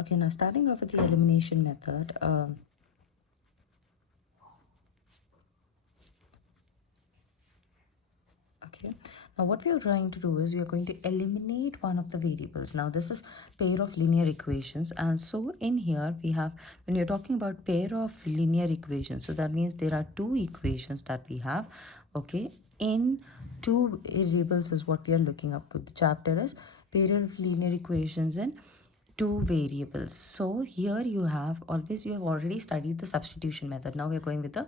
Okay, now starting off with the elimination method. Okay, now what we are trying to do is we are going to eliminate one of the variables. Now this is pair of linear equations, and so in here we have, when you're talking about pair of linear equations, so that means there are two equations that we have. Okay, in two variables is what we are looking up to. The chapter is pair of linear equations in two variables. So here you have already studied the substitution method. Now we are going with the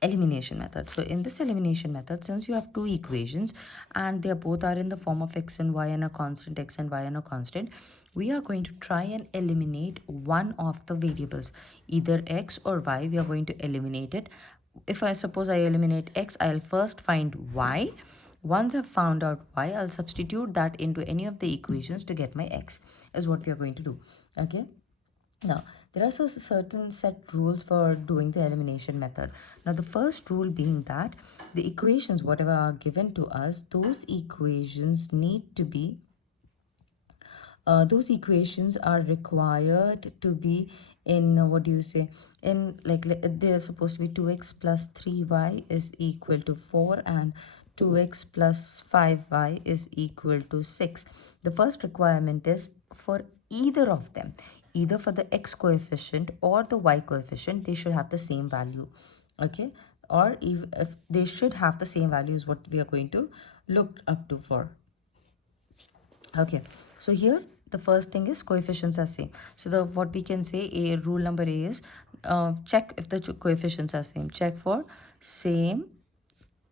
elimination method. So in this elimination method, since you have two equations and they both are in the form of x and y and a constant, x and y and a constant, we are going to try and eliminate one of the variables, either x or y. We are going to eliminate it. If I suppose I eliminate x, I'll first find y. Once I've found out y, I'll substitute that into any of the equations to get my x, is what we are going to do. Okay, now, there are certain set rules for doing the elimination method. Now, the first rule being that the equations, whatever are given to us, those equations are required to be in, what do you say, in, like, they're supposed to be 2x plus 3y is equal to 4 and 2x plus 5y is equal to 6. The first requirement is for either of them, either for the x coefficient or the y coefficient, they should have the same value. Okay, or if they should have the same value is what we are going to look up to for. Okay, so here the first thing is coefficients are same. So the what we can say, a rule number A is check if the coefficients are same. Check for same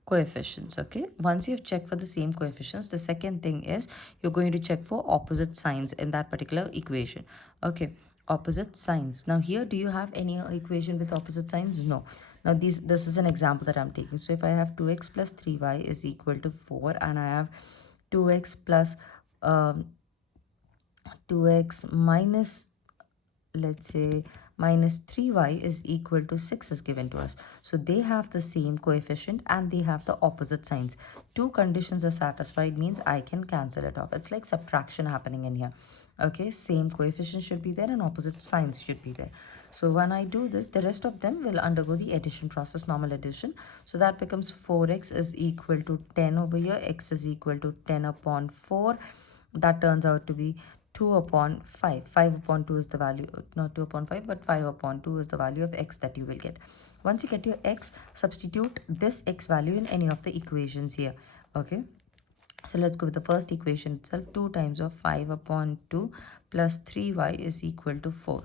coefficients. Okay, once you've checked for the same coefficients, the second thing is you're going to check for opposite signs in that particular equation. Okay, opposite signs. Now here, do you have any equation with opposite signs? No. Now this is an example that I'm taking. So if I have 2x plus 3y is equal to 4 and I have 2x plus um, 2x minus, let's say, minus 3y is equal to 6 is given to us. So they have the same coefficient and they have the opposite signs. Two conditions are satisfied means I can cancel it off. It's like subtraction happening in here. Okay, same coefficient should be there and opposite signs should be there. So when I do this, the rest of them will undergo the addition process, normal addition. So that becomes 4x is equal to 10 over here. X is equal to 10 upon 4. That turns out to be 2 upon 5. 5 upon 2 is the value, not 2 upon 5, but 5 upon 2 is the value of x that you will get. Once you get your x, substitute this x value in any of the equations here. Okay, so let's go with the first equation itself. 2 times of 5 upon 2 plus 3y is equal to 4.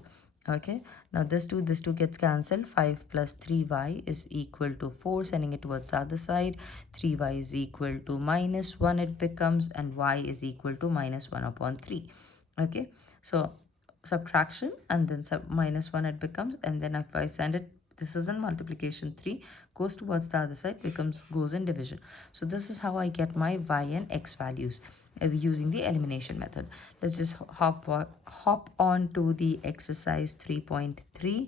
Okay, now this 2 gets cancelled. 5 plus 3y is equal to 4, sending it towards the other side. 3y is equal to minus 1 it becomes, and y is equal to minus 1 upon 3. Okay, so subtraction and then minus 1 it becomes, and then if I send it, this is in multiplication, 3 goes towards the other side, goes in division. So this is how I get my y and x values using the elimination method. Let's just hop on to the exercise 3.3.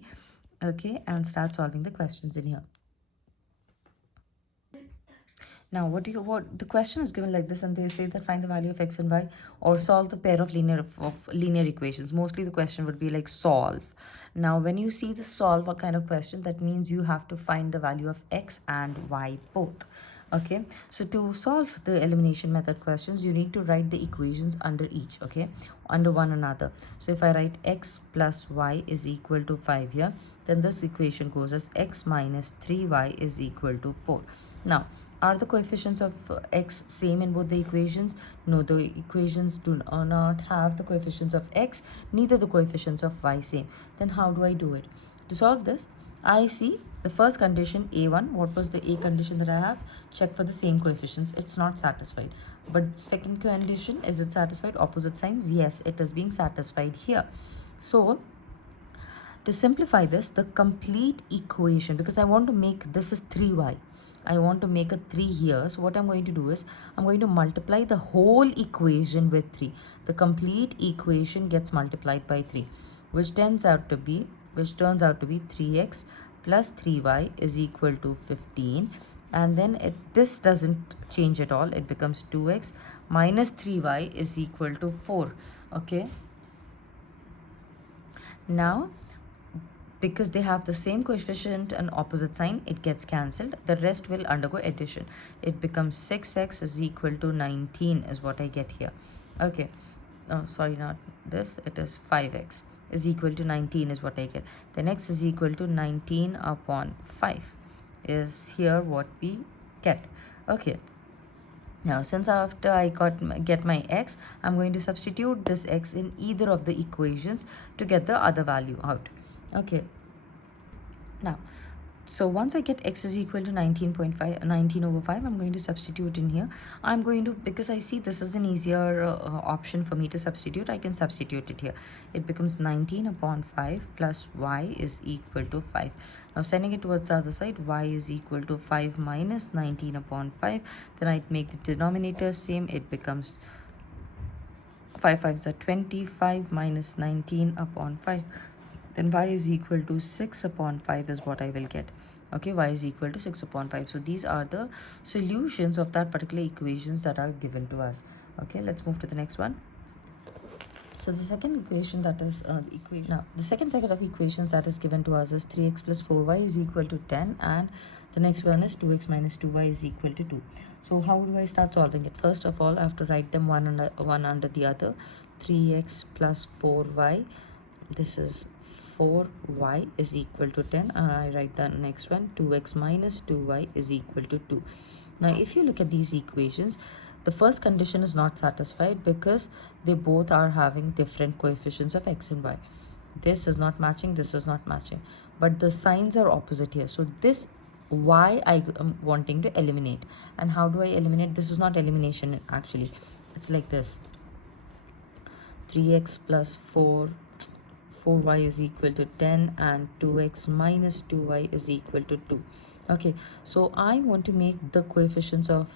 okay, and start solving the questions in here. Now, what the question is given like this, and they say that find the value of x and y or solve the pair of linear equations. Mostly the question would be like solve. Now, when you see the solve a kind of question, that means you have to find the value of x and y both. Okay, so to solve the elimination method questions, you need to write the equations under each, okay, under one another. So if I write x plus y is equal to 5 here, then this equation goes as x minus 3y is equal to 4. Now, are the coefficients of x same in both the equations? No, the equations do not have the coefficients of x, neither the coefficients of y same. Then how do I do it? To solve this, I see the first condition A1. What was the A condition that I have? Check for the same coefficients. It's not satisfied. But second condition, is it satisfied? Opposite signs? Yes, it is being satisfied here. So to simplify this, the complete equation, because I want to make this is 3y. I want to make a 3 here. So what I'm going to do is I'm going to multiply the whole equation with 3. The complete equation gets multiplied by 3, which turns out to be 3x plus 3y is equal to 15. And then this doesn't change at all. It becomes 2x minus 3y is equal to 4. Okay. Now, because they have the same coefficient and opposite sign, it gets cancelled. The rest will undergo addition. It becomes 6x is equal to 19 is what I get here. Okay. Oh, sorry, not this. It is 5x is equal to 19 is what I get. Then x is equal to 19 upon 5 is here what we get. Okay. Now, since after I get my x, I'm going to substitute this x in either of the equations to get the other value out. Okay. Now, so once I get x is equal to 19.5, 19 over 5, I'm going to substitute in here. I'm going to, because I see this is an easier option for me to substitute, I can substitute it here. It becomes 19 upon 5 plus y is equal to 5. Now sending it towards the other side, y is equal to 5 minus 19 upon 5. Then I make the denominator same. It becomes 5 5s are 25 minus 19 upon 5. Then y is equal to 6 upon 5 is what I will get. Okay, y is equal to 6 upon 5. So these are the solutions of that particular equations that are given to us. Okay, let's move to the next one. So the second equation, that is the equation. Now, the second set of equations that is given to us is 3x plus 4y is equal to 10, and the next one is 2x minus 2y is equal to 2. So how do I start solving it? First of all, I have to write them one under the other. 3x plus 4y, this is 4y is equal to 10, and I write the next one, 2x minus 2y is equal to 2. Now if you look at these equations, the first condition is not satisfied because they both are having different coefficients of x and y. This is not matching, this is not matching, but the signs are opposite here. So this y I am wanting to eliminate. And how do I eliminate? This is not elimination actually, it's like this: 3x plus 4y is equal to 10, and 2x minus 2y is equal to 2. Okay, so I want to make the coefficients of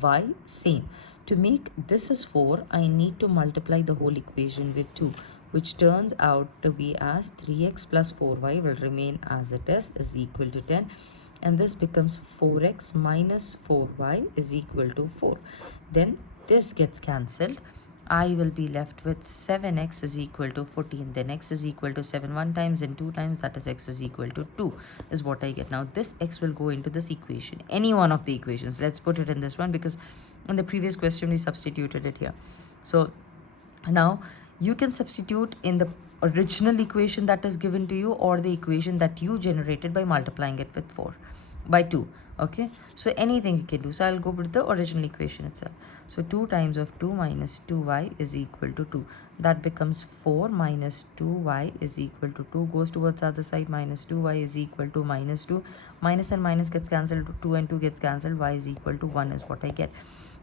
y same. To make this is 4, I need to multiply the whole equation with 2, which turns out to be as 3x plus 4y will remain as it is equal to 10, and this becomes 4x minus 4y is equal to 4. Then this gets cancelled. I will be left with 7x is equal to 14. Then x is equal to 7 one times and 2 times, that is x is equal to 2 is what I get. Now this x will go into this equation, any one of the equations. Let's put it in this one because in the previous question we substituted it here. So now you can substitute in the original equation that is given to you, or the equation that you generated by multiplying it with 4 by 2. Okay, so anything you can do. So I'll go with the original equation itself. So 2 times of 2 minus 2y is equal to 2. That becomes 4 minus 2y is equal to 2, goes towards the other side. Minus 2y is equal to minus 2. Minus and minus gets cancelled, 2 and 2 gets cancelled, y is equal to 1 is what I get.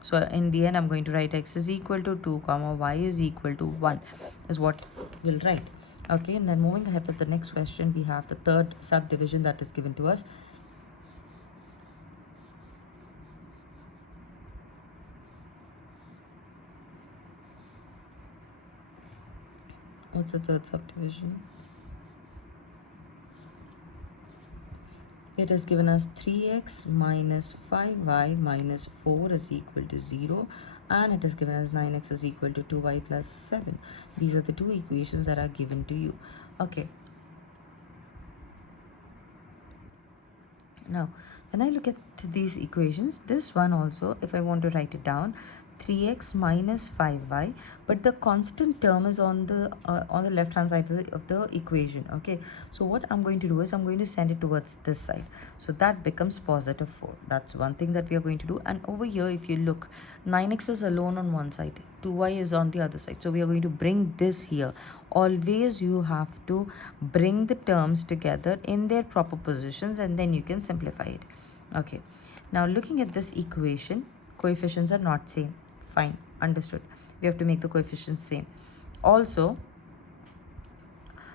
So in the end, I'm going to write x is equal to 2 comma y is equal to 1 is what we'll write. Okay, and then moving ahead with the next question, we have the third subdivision that is given to us. What's the third subdivision? It is given as 3x minus 5y minus 4 is equal to 0, and it is given as 9x is equal to 2y plus 7. These are the two equations that are given to you. Okay. Now, when I look at these equations, this one also, if I want to write it down, 3x minus 5y, but the constant term is on the left hand side of the equation. Okay, so what I'm going to do is I'm going to send it towards this side, so that becomes positive 4. That's one thing that we are going to do. And over here, if you look, 9x is alone on one side, 2y is on the other side, so we are going to bring this here. Always you have to bring the terms together in their proper positions, and then you can simplify it. Okay, now looking at this equation, coefficients are not same. Fine, understood. We have to make the coefficients same. Also,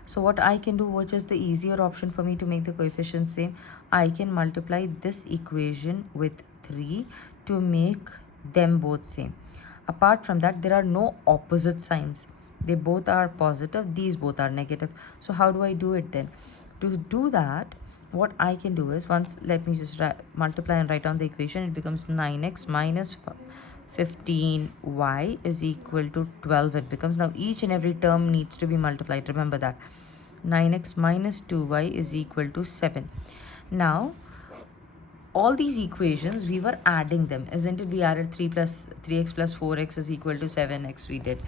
so what I can do, which is the easier option for me to make the coefficients same, I can multiply this equation with 3 to make them both same. Apart from that, there are no opposite signs. They both are positive, these both are negative. So how do I do it then? To do that, what I can do is, once, let me just multiply and write down the equation. It becomes 9x minus 15y is equal to 12. It becomes, now each and every term needs to be multiplied, remember that. 9x minus 2y is equal to 7. Now all these equations we were adding them, isn't it? We added 3x plus 4x is equal to 7x, we did.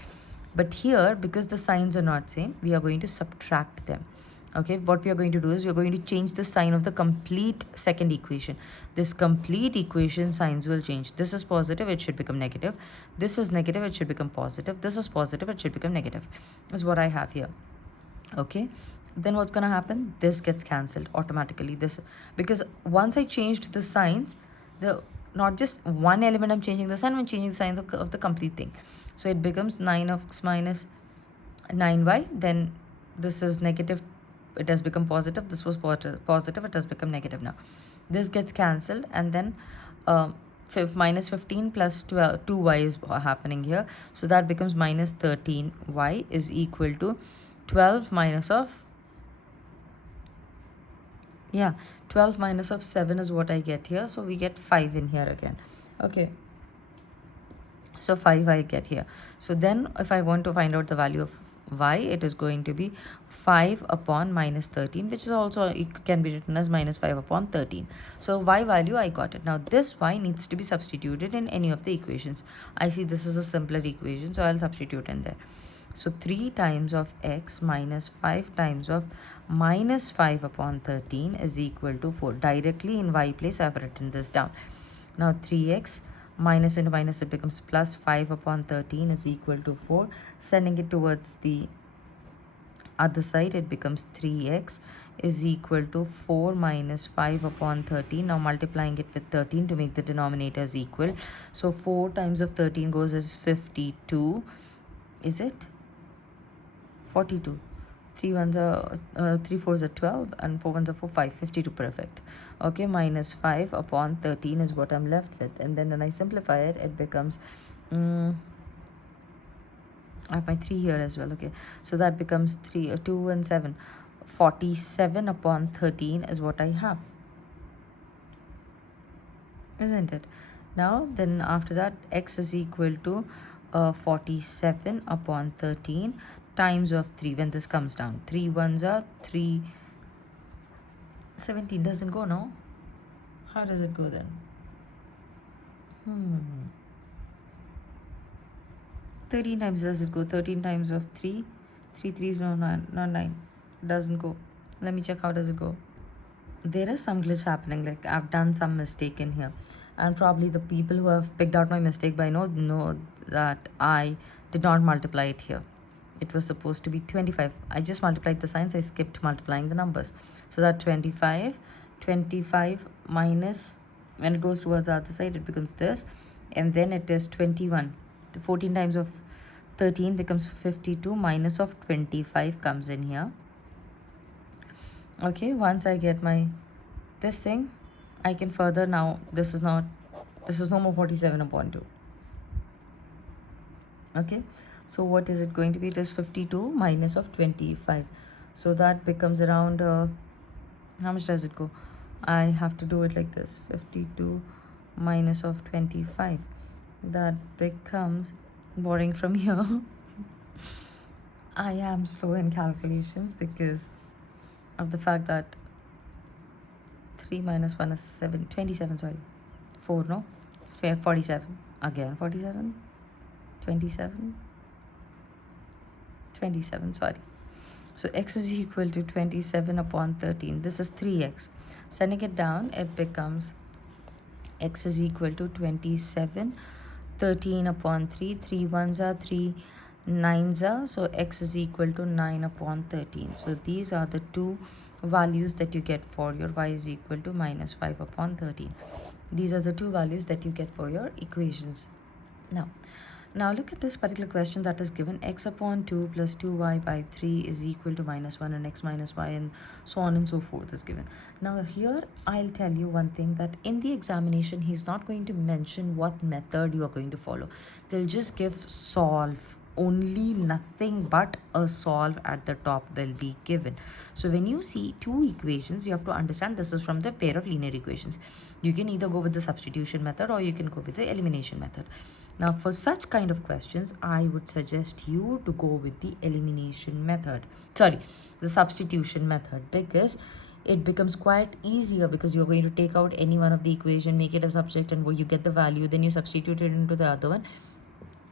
But here, because the signs are not same, we are going to subtract them. Okay, what we are going to do is we are going to change the sign of the complete second equation. This complete equation signs will change. This is positive, it should become negative. This is negative, it should become positive. This is positive, it should become negative, is what I have here. Okay, then what's gonna happen? This gets cancelled automatically. This, because once I changed the signs, the not just one element I'm changing the sign, I'm changing the sign of the complete thing. So it becomes 9x minus 9y. Then this is negative, it has become positive. This was positive, it has become negative now. This gets cancelled, and then minus 15 plus 12, 2y is happening here. So that becomes minus 13y is equal to 12 minus of, yeah, 12 minus of 7 is what I get here. So we get 5 in here again. Okay, so 5 I get here. So then if I want to find out the value of y, it is going to be 5 upon minus 13, which is also, it can be written as minus 5 upon 13. So y value I got it. Now this y needs to be substituted in any of the equations. I see this is a simpler equation, so I'll substitute in there. So 3 times of x minus 5 times of minus 5 upon 13 is equal to 4. Directly in y place, I've written this down. Now 3x minus into minus, it becomes plus 5 upon 13 is equal to 4. Sending it towards the other side, it becomes 3x is equal to 4 minus 5 upon 13. Now multiplying it with 13 to make the denominators equal. So 4 times of 13 goes as 52. Is it? 42. 3 ones are 3 fours are 12 and 4 ones are 4, 5, 52, perfect. Okay, minus 5 upon 13 is what I'm left with. And then when I simplify it, it becomes I have my 3 here as well. Okay, so that becomes 3 2 and 7, 47 upon 13 is what I have, isn't it? Now then after that, x is equal to 47 upon 13 times of 3. When this comes down, 3 ones are 3, 17 doesn't go, no? How does it go then? 13 times does it go? 13 times of 3, 3 3s, no, 9, not 9, doesn't go. Let me check how does it go. There is some glitch happening, like I've done some mistake in here, and probably the people who have picked out my mistake by know that I did not multiply it here. It was supposed to be 25. I just multiplied the signs, I skipped multiplying the numbers. So that 25 minus, when it goes towards the other side, it becomes this, and then it is 21. The 14 times of 13 becomes 52, minus of 25 comes in here. Okay, once I get my this thing, I can further, now this is no more 47 upon 2. Okay, so what is it going to be? It is 52 minus of 25. So that becomes around how much does it go? I have to do it like this: 52 minus of 25. That becomes, boring from here. I am slow in calculations because of the fact that 3 minus 1 is 7, 27, sorry, 4, no, 47, again 47, 27, 27, sorry. So x is equal to 27 upon 13. This is 3x. Sending it down, it becomes x is equal to 27, 13 upon 3, 3 ones are 3, 9s are, so x is equal to 9 upon 13. So these are the two values that you get for your y is equal to minus 5 upon 13. These are the two values that you get for your equations. Now look at this particular question that is given: x upon 2 plus 2y by 3 is equal to minus 1, and x minus y, and so on and so forth is given. Now here I'll tell you one thing, that in the examination he's not going to mention what method you are going to follow. They'll just give solve only, nothing but a solve at the top will be given. So when you see two equations, you have to understand this is from the pair of linear equations. You can either go with the substitution method or you can go with the elimination method. Now for such kind of questions, I would suggest you to go with the elimination method, sorry, the substitution method, because it becomes quite easier, because you're going to take out any one of the equation, make it a subject, and where you get the value, then you substitute it into the other one.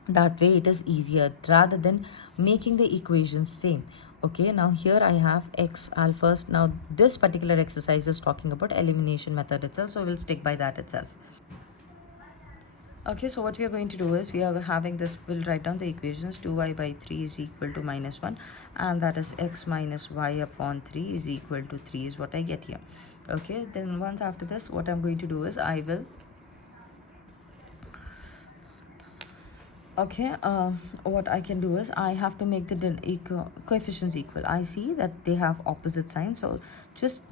That way it is easier rather than making the equations same. Okay, now here I have x. I'll first, now this particular exercise is talking about elimination method itself, so we'll stick by that itself. Okay, so what we are going to do is, we are having this, we'll write down the equations. 2y by 3 is equal to -1, and that is x minus y upon 3 is equal to 3 is what I get here. Okay, then once after this, what I'm going to do is, I will, okay, what I can do is, I have to make the coefficients equal. I see that they have opposite signs, so just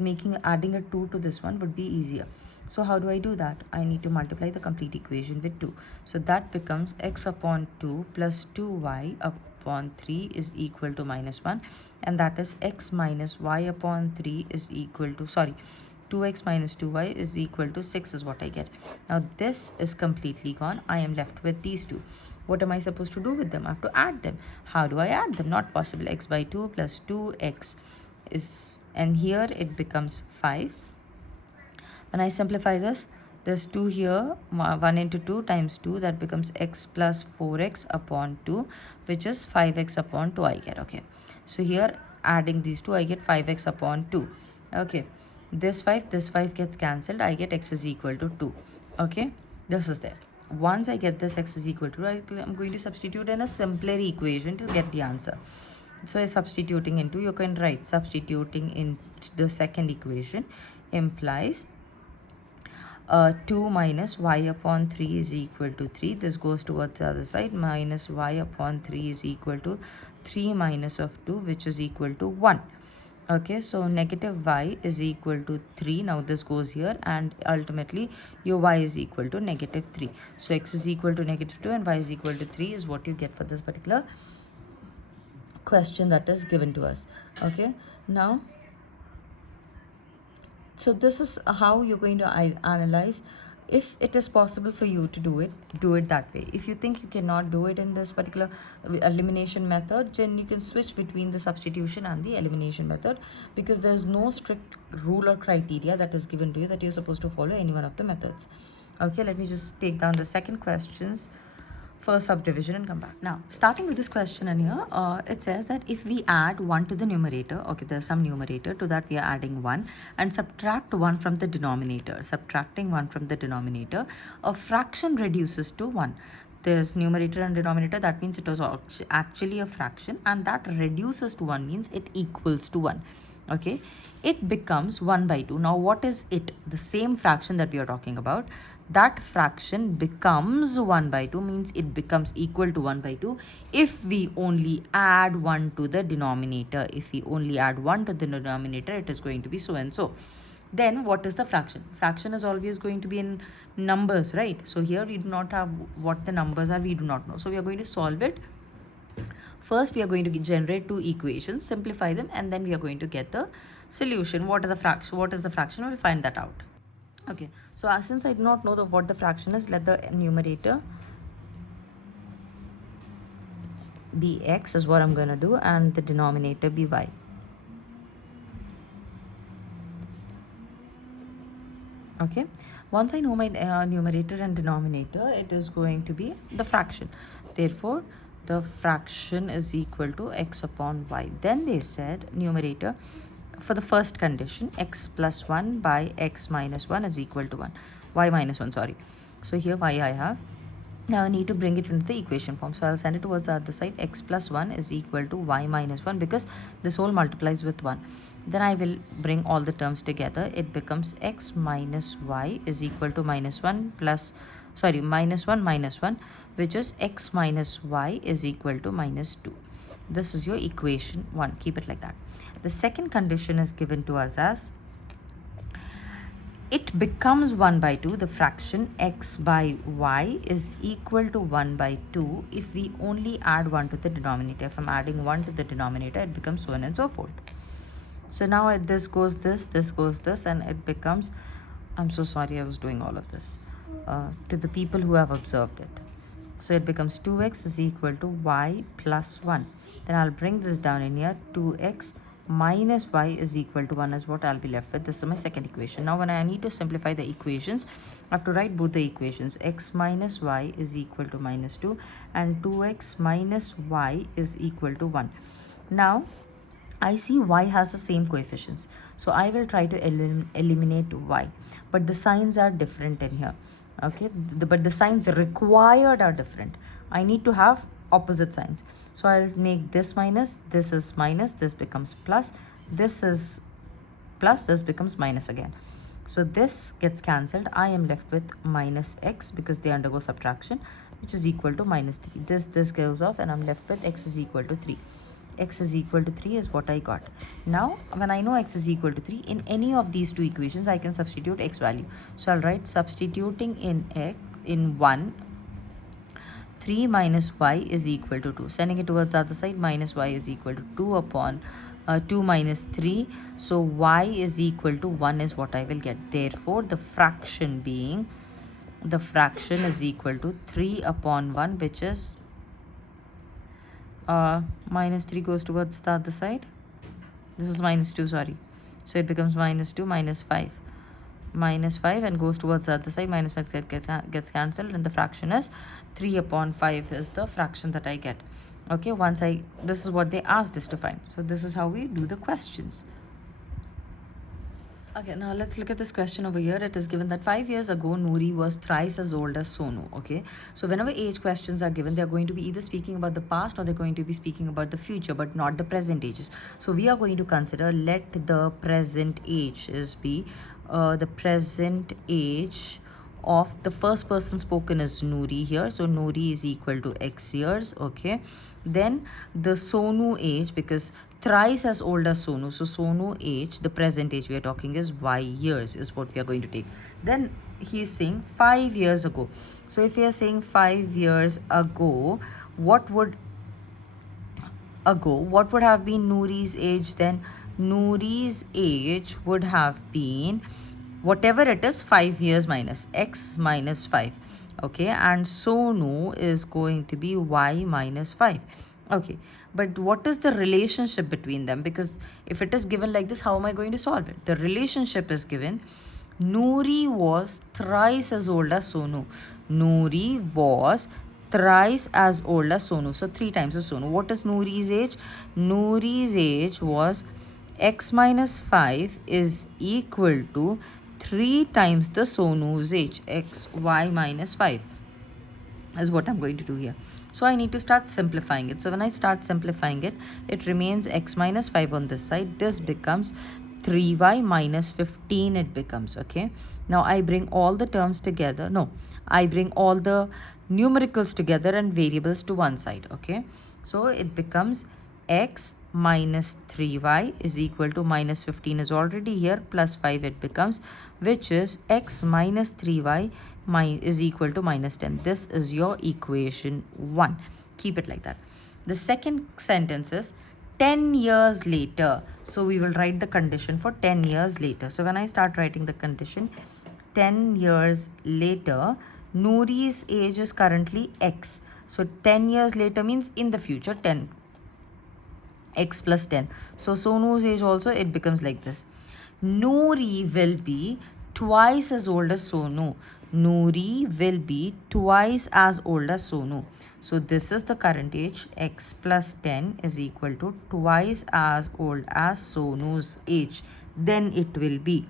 adding a 2 to this one would be easier. So how do I do that? I need to multiply the complete equation with 2. So that becomes x upon 2 plus 2y upon 3 is equal to -1, and that is x minus y upon 3 is equal to, sorry, 2x minus 2y is equal to 6 is what I get. Now this is completely gone. I am left with these two. What am I supposed to do with them? I have to add them. How do I add them? Not possible. X by 2 plus 2x is, and here it becomes 5. When I simplify this, there's 2 here, 1 into 2 times 2, that becomes x plus 4x upon 2, which is 5x upon 2 I get. Okay, so here adding these two, I get 5x upon 2. Okay, this 5 gets cancelled. I get x is equal to 2. Okay, this is there. Once I get this x is equal to, I'm going to substitute in a simpler equation to get the answer. So substituting into, you can write, substituting in the second equation implies 2 minus y upon 3 is equal to 3. This goes towards the other side. Minus y upon 3 is equal to 3 minus of 2, which is equal to 1. Okay, so negative y is equal to 3. Now this goes here, and ultimately your y is equal to negative 3. So x is equal to negative 2 and y is equal to 3 is what you get for this particular question that is given to us. Okay, now, so this is how you're going to analyze. If it is possible for you to do it that way. If you think you cannot do it in this particular elimination method, then you can switch between the substitution and the elimination method, because there's no strict rule or criteria that is given to you that you're supposed to follow any one of the methods. Okay, let me just take down the second questions for subdivision and come back. Now, starting with this question in here, it says that if we add 1 to the numerator, okay, there's some numerator, to that we are adding 1, and subtract 1 from the denominator. Subtracting 1 from the denominator, a fraction reduces to 1. There's numerator and denominator, that means it was actually a fraction, and that reduces to 1 means it equals to 1. Okay, it becomes 1 by 2. Now what is it? The same fraction that we are talking about, that fraction becomes 1 by 2 means it becomes equal to 1 by 2 if we only add 1 to the denominator. If we only add 1 to the denominator, it is going to be so and so. Then what is the fraction? Fraction is always going to be in numbers, right? So here we do not have what the numbers are, we do not know. So we are going to solve it. First, we are going to generate two equations, simplify them, and then we are going to get the solution. What is the fraction? We'll find that out. Okay, so since I do not know what the fraction is, let the numerator be x is what I'm going to do, and the denominator be y. Okay, once I know my numerator and denominator, it is going to be the fraction. Therefore, the fraction is equal to x upon y. Then they said numerator, for the first condition, x plus 1 by x minus 1 is equal to 1. Y minus 1, sorry. So here y I have. Now I need to bring it into the equation form. So I'll send it towards the other side. X plus 1 is equal to y minus 1, because this whole multiplies with 1. Then I will bring all the terms together. It becomes x minus y is equal to minus 1 plus, sorry, minus 1 minus 1, which is x minus y is equal to minus 2. This is your equation 1. Keep it like that. The second condition is given to us as it becomes 1 by 2. The fraction x by y is equal to 1 by 2 if we only add 1 to the denominator. If I'm adding 1 to the denominator, it becomes so on and so forth. So now this goes this goes this, and it becomes, I'm so sorry I was doing all of this, to the people who have observed it. So it becomes 2x is equal to y plus 1. Then I'll bring this down in here. 2x minus y is equal to 1 is what I'll be left with. This is my second equation. Now when I need to simplify the equations, I have to write both the equations. X minus y is equal to minus 2 and 2x minus y is equal to 1. Now I see y has the same coefficients. So I will try to eliminate y. But the signs are different in here. Okay, but the signs required are different. I need to have opposite signs. So I'll make this minus, this is minus, this becomes plus, this is plus, this becomes minus again. So this gets cancelled. I am left with minus x because they undergo subtraction, which is equal to minus 3. This goes off and I'm left with x is equal to 3. X is equal to 3 is what I got. Now when I know x is equal to 3, in any of these two equations I can substitute x value. So I'll write substituting in x in 1, 3 minus y is equal to 2. Sending it towards the other side, minus y is equal to 2 upon 2 minus 3. So y is equal to 1 is what I will get. Therefore the fraction is equal to 3 upon 1, which is minus 3 goes towards the other side. This is minus 2, sorry. So it becomes minus 2 minus 5. Minus 5 and goes towards the other side. Minus gets cancelled and the fraction is 3 upon 5 is the fraction that I get. Okay, this is what they asked us to find. So this is how we do the questions. Okay, now let's look at this question over here. It is given that 5 years ago, Noori was thrice as old as Sonu. Okay, so whenever age questions are given, they're going to be either speaking about the past or they're going to be speaking about the future, but not the present ages. So we are going to consider let the present ages be the present age of the first person spoken is Noori here. So Noori is equal to x years. Okay, then the Sonu age, because thrice as old as Sonu, so Sonu age, the present age we are talking is y years is what we are going to take. Then he is saying 5 years ago. So if we are saying 5 years ago, what would have been Noori's age then? Noori's age would have been whatever it is, 5 years minus x minus 5. Okay, and Sonu is going to be y minus 5. Okay, but what is the relationship between them? Because if it is given like this, how am I going to solve it? The relationship is given. Noori was thrice as old as Sonu. Noori was thrice as old as Sonu. So 3 times of Sonu. What is Noori's age? Noori's age was x minus 5 is equal to 3 times the Sonu's age, x y minus 5 is what I'm going to do here. So I need to start simplifying it. So when I start simplifying it, it remains x minus 5 on this side. This becomes 3y minus 15 it becomes. Okay, now I bring all the terms together. No, I bring all the numericals together and variables to one side. Okay, so it becomes x minus 3y is equal to minus 15 is already here, plus 5 it becomes, which is x minus 3y is equal to minus 10. This is your equation 1. Keep it like that. The second sentence is 10 years later. So we will write the condition for 10 years later. So when I start writing the condition, 10 years later, Noori's age is currently x. So 10 years later means in the future, 10 x plus 10. So Sonu's age also, it becomes like this. Noori will be twice as old as Sonu. Noori will be twice as old as Sonu. So this is the current age. X plus 10 is equal to twice as old as Sonu's age. Then it will be.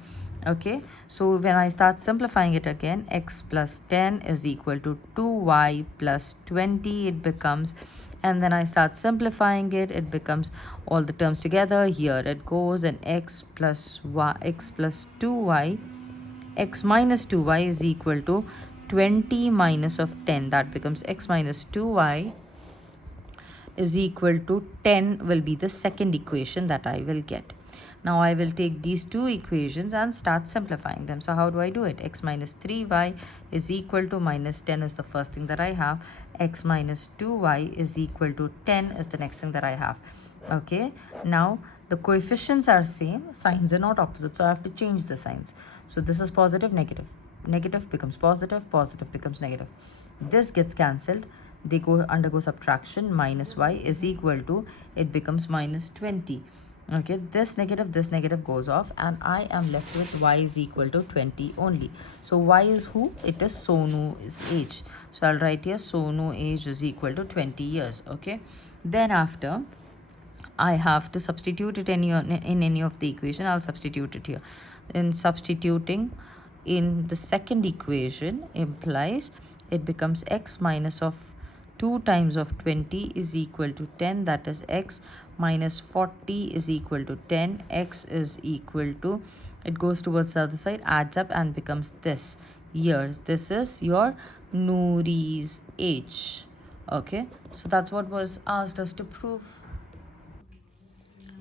Okay, so when I start simplifying it again, x plus 10 is equal to 2y plus 20 it becomes, and then I start simplifying it, it becomes all the terms together. Here it goes, and x plus 2y, x minus 2y is equal to 20 minus of 10. That becomes x minus 2y is equal to 10 will be the second equation that I will get. Now I will take these two equations and start simplifying them. So how do I do it? X minus 3y is equal to minus 10 is the first thing that I have. X minus 2y is equal to 10 is the next thing that I have. Okay, now the coefficients are same, signs are not opposite, so I have to change the signs. So this is positive, negative. Negative becomes positive, positive becomes negative. This gets cancelled. They go undergo subtraction. Minus y is equal to, it becomes minus 20. Okay, this negative goes off, and I am left with y is equal to 20 only. So y is who? It is Sonu's age. So I'll write here Sonu age is equal to 20 years. Okay, then after, I have to substitute it in any of the equation. I'll substitute it here. In substituting in the second equation implies it becomes x minus of 2 times of 20 is equal to 10. That is x minus 40 is equal to 10. X is equal to, it goes towards the other side, adds up and becomes this years. This is your Nouri's age. Okay, so that's what was asked us to prove.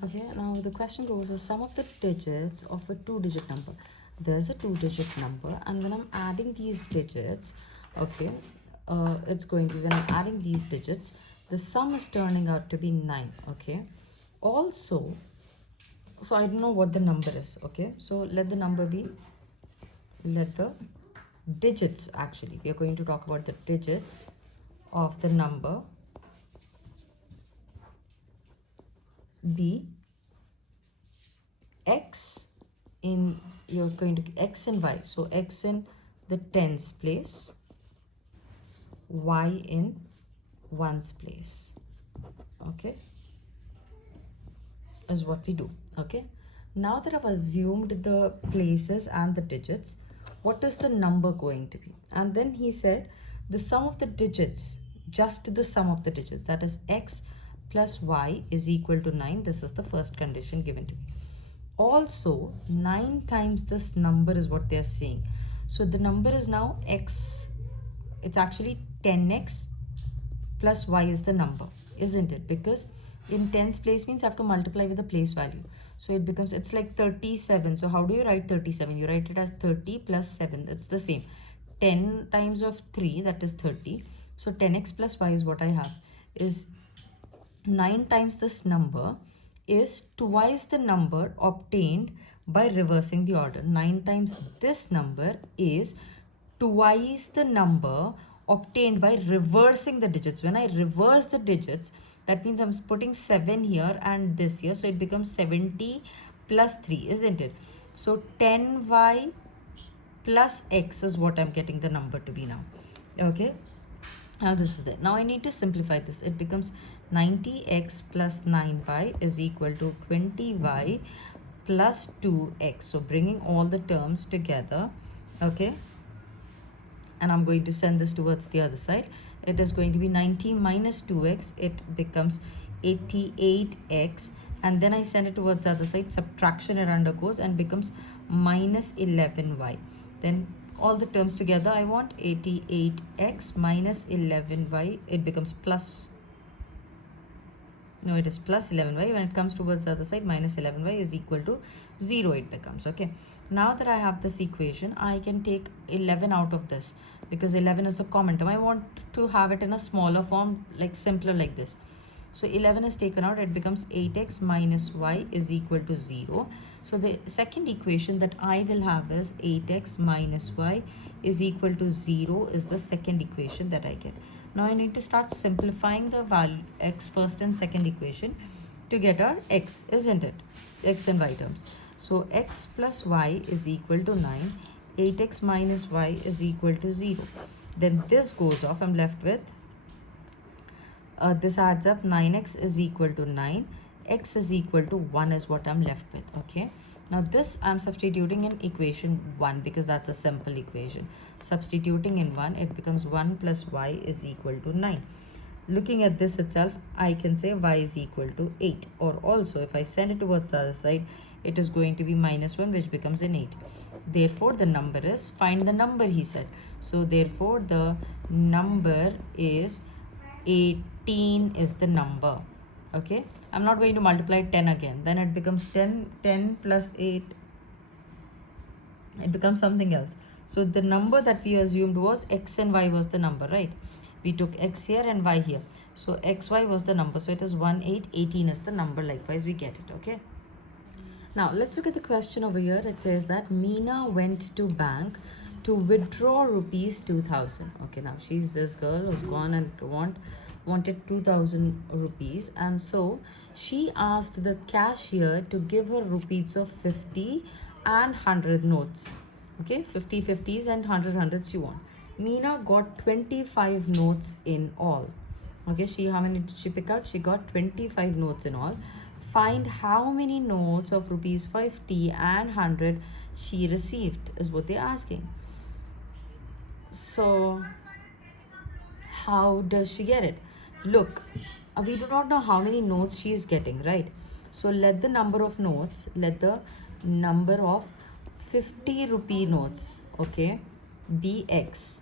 Okay, now the question goes, the sum of the digits of a two-digit number. There's a two-digit number, and when I'm adding these digits, okay, it's going to be, when I'm adding these digits, the sum is turning out to be 9. Okay, also, so I don't know what the number is. Okay, so let the number be, let the digits, actually we are going to talk about the digits of the number be x in, you're going to x and y, so x in the tens place, y in ones place. Okay, is what we do. Okay, now that I've assumed the places and the digits, what is the number going to be? And then he said the sum of the digits, just the sum of the digits, that is x plus y is equal to 9. This is the first condition given to me. Also 9 times this number is what they are saying. So the number is now x, it's actually 10x plus y is the number, isn't it? Because in tens place means I have to multiply with the place value. So it becomes, it's like 37. So how do you write 37? You write it as 30 plus 7. It's the same. 10 times of 3, that is 30. So 10x plus y is what I have, is 9 times this number is twice the number obtained by reversing the order. 9 times this number is twice the number obtained by reversing the digits. When I reverse the digits, that means I'm putting 7 here and this here, so it becomes 70 plus 3, isn't it? So 10y plus x is what I'm getting the number to be now. Okay, now this is it. Now I need to simplify this. It becomes 90x plus 9y is equal to 20y plus 2x. So bringing all the terms together, okay, and I'm going to send this towards the other side. It is going to be 90 minus 2x. It becomes 88x, and then I send it towards the other side. Subtraction it undergoes and becomes minus 11y. Then all the terms together, I want 88x minus 11y. It becomes plus, no, it is plus 11y. When it comes towards the other side, minus 11y is equal to 0 it becomes. Okay, now that I have this equation, I can take 11 out of this because 11 is the common term. I want to have it in a smaller form, like simpler like this. So 11 is taken out, it becomes 8x minus y is equal to 0. So the second equation that I will have is 8x minus y is equal to 0 is the second equation that I get. Now I need to start simplifying the value x first and second equation to get our x, isn't it? X and y terms. So x plus y is equal to 9. 8x minus y is equal to 0. Then this goes off. I'm left with, this adds up, 9x is equal to 9. X is equal to 1 is what I'm left with. Okay. Now this I'm substituting in equation 1 because that's a simple equation. Substituting in 1, it becomes 1 plus y is equal to 9. Looking at this itself, I can say y is equal to 8. Or also if I send it towards the other side, it is going to be minus 1, which becomes an 8. Therefore the number is, find the number, he said. So therefore the number is 18 is the number. Okay, I'm not going to multiply 10 again. Then it becomes 10 plus 8. It becomes something else. So the number that we assumed was x and y was the number, right? We took x here and y here. So xy was the number. So it is 1, 8, 18 is the number. Likewise, we get it. Okay. Now let's look at the question over here. It says that Meena went to bank to withdraw rupees 2000. Okay, now she's this girl who's gone and wanted 2000 rupees, and so she asked the cashier to give her rupees of 50 and 100 notes. Okay, 50 50s and 100 hundreds she won. Meena got 25 notes in all. Okay, how many did she pick out? She got 25 notes in all. Find how many notes of rupees 50 and 100 she received is what they're asking. So how does she get it? Look, we do not know how many notes she is getting, right? So let the number of 50 rupee notes, okay, be x,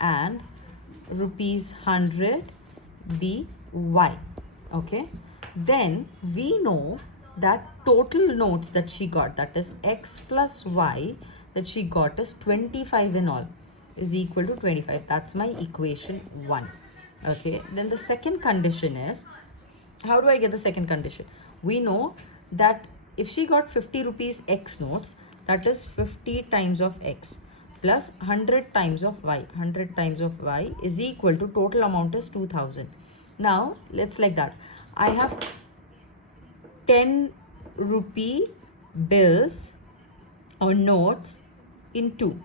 and rupees 100 be y. Okay, then we know that total notes that she got, that is x plus y, that she got is 25 in all, is equal to 25. That's my equation 1. Okay, then the second condition is, how do I get the second condition? We know that if she got 50 rupees x notes, that is 50 times of x plus 100 times of y. 100 times of y is equal to total amount is 2000. Now let's like that. I have 10 rupee bills or notes in 2.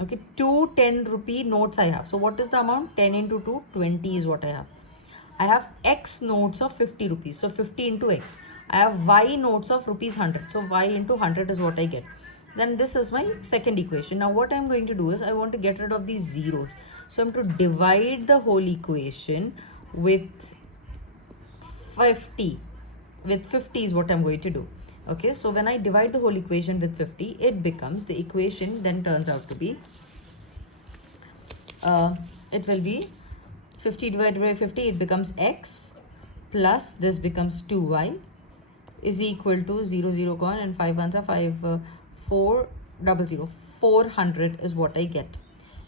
Okay, 10 rupee notes I have. So what is the amount? 10 into 2, 20 is what I have. I have x notes of 50 rupees. So 50 into x. I have y notes of rupees 100. So y into 100 is what I get. Then this is my second equation. Now what I'm going to do is I want to get rid of these zeros. So I'm to divide the whole equation with 50. With 50 is what I'm going to do. Okay, so when I divide the whole equation with 50, it becomes, the equation then turns out to be, it will be 50 divided by 50, it becomes x plus this becomes 2y is equal to 0 0 gone and 5 ones are 5 4 0 400 is what I get.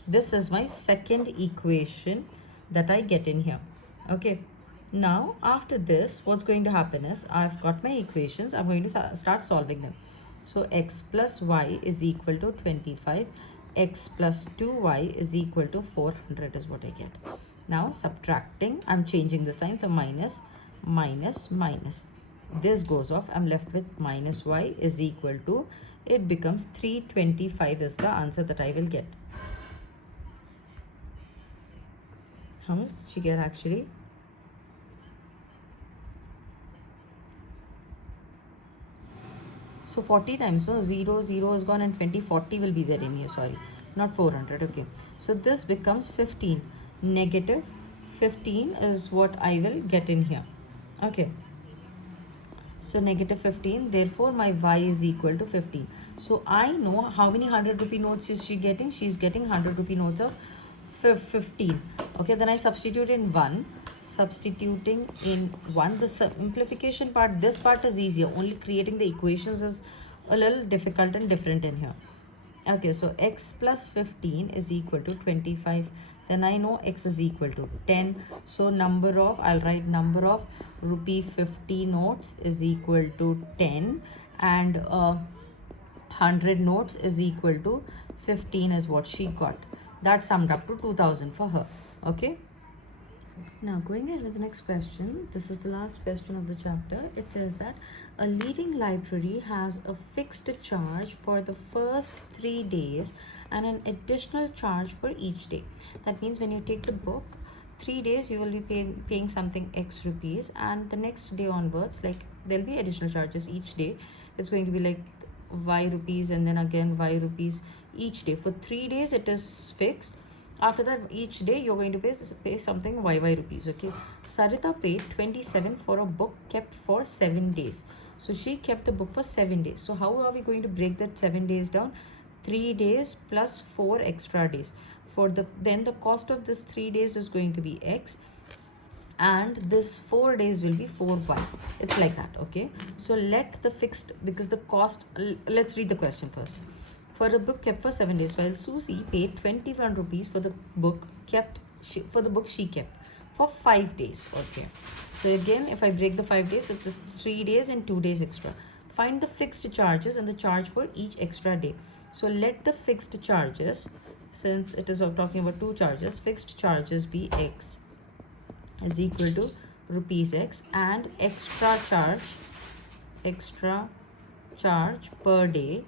This is my second equation that I get in here. Okay, now after this what's going to happen is, I've got my equations, I'm going to start solving them. So x plus y is equal to 25, x plus 2y is equal to 400 is what I get. Now subtracting, I'm changing the sign, so minus minus minus, this goes off, I'm left with minus y is equal to, it becomes 325 is the answer that I will get. How much did she get actually? So 40 times, so 0 0 is gone and 20, 40 will be there in here, sorry, not 400. Okay, so this becomes 15, negative 15 is what I will get in here. Okay, so negative 15, therefore my y is equal to 15. So I know how many 100 rupee notes is she getting. She's getting 100 rupee notes of 15. Okay, then I substitute in 1. Substituting in 1, the simplification part, this part is easier, only creating the equations is a little difficult and different in here. Okay, so x plus 15 is equal to 25. Then I know x is equal to 10. So number of, I'll write number of rupee 50 notes is equal to 10, and 100 notes is equal to 15 is what she got. That summed up to 2000 for her. Okay, now going ahead with the next question, this is the last question of the chapter. It says that a leading library has a fixed charge for the first 3 days and an additional charge for each day. That means when you take the book, 3 days you will be paying something x rupees, and the next day onwards, like there'll be additional charges each day. It's going to be like y rupees and then again y rupees each day. For 3 days it is fixed. After that, each day you're going to pay something y rupees. Okay, Sarita paid 27 for a book kept for 7 days. So she kept the book for 7 days. So how are we going to break that 7 days down? 3 days plus 4 extra days. Then the cost of this 3 days is going to be x, and this 4 days will be 4y. It's like that. Okay, so let the fixed, because the cost, let's read the question first. For a book kept for 7 days, while Susie paid 21 rupees for the book she kept for 5 days. Okay, so again, if I break the 5 days, it is 3 days and 2 days extra. find the fixed charges and the charge for each extra day. So let the fixed charges, since it is talking about two charges, fixed charges be x is equal to rupees x, and extra charge per day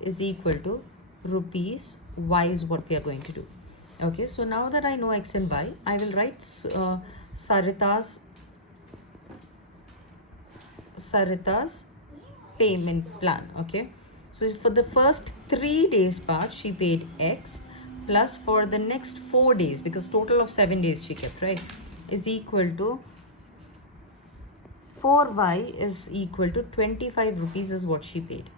is equal to rupees y is what we are going to do. Okay, so now that I know x and y, I will write Sarita's payment plan. Okay, so for the first 3 days part she paid x, plus for the next 4 days, because total of 7 days she kept, right, is equal to 4y is equal to 25 rupees is what she paid.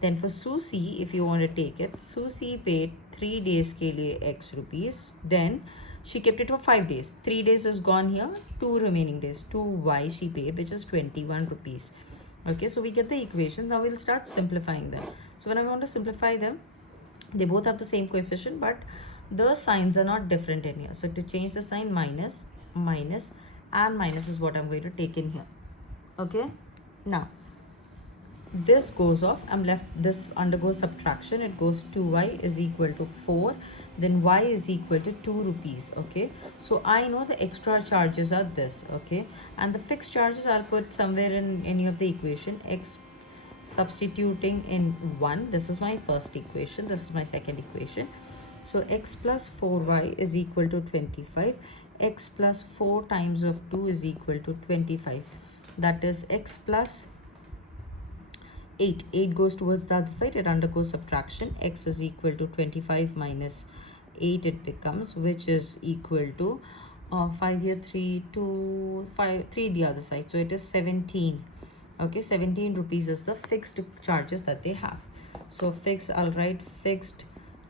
Then for Susie, if you want to take it, Susie paid 3 days के लिए x rupees. Then she kept it for 5 days. 3 days is gone here. 2 remaining days. 2y she paid, which is 21 rupees. Okay, so we get the equation. Now we'll start simplifying them. So when I want to simplify them, they both have the same coefficient, but the signs are not different in here. So to change the sign, minus, minus, and minus is what I'm going to take in here. Okay, now this goes off, I'm left, this undergoes subtraction, it goes 2y is equal to 4, then y is equal to 2 rupees. Okay, so I know the extra charges are this. Okay, and the fixed charges I'll put somewhere in any of the equation, x substituting in 1. This is my first equation, this is my second equation. So x plus 4y is equal to 25, x plus 4 times of 2 is equal to 25, that is x plus 8. 8 goes towards the other side, it undergoes subtraction. X is equal to 25 minus 8 it becomes, which is equal to 5 here, 3, 2, 5, 3 the other side. So it is 17. Okay, 17 rupees is the fixed charges that they have. So I'll write fixed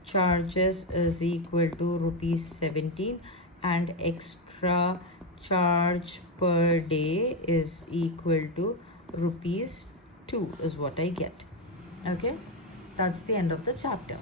charges is equal to rupees 17, and extra charge per day is equal to rupees 2 is what I get. Okay, that's the end of the chapter.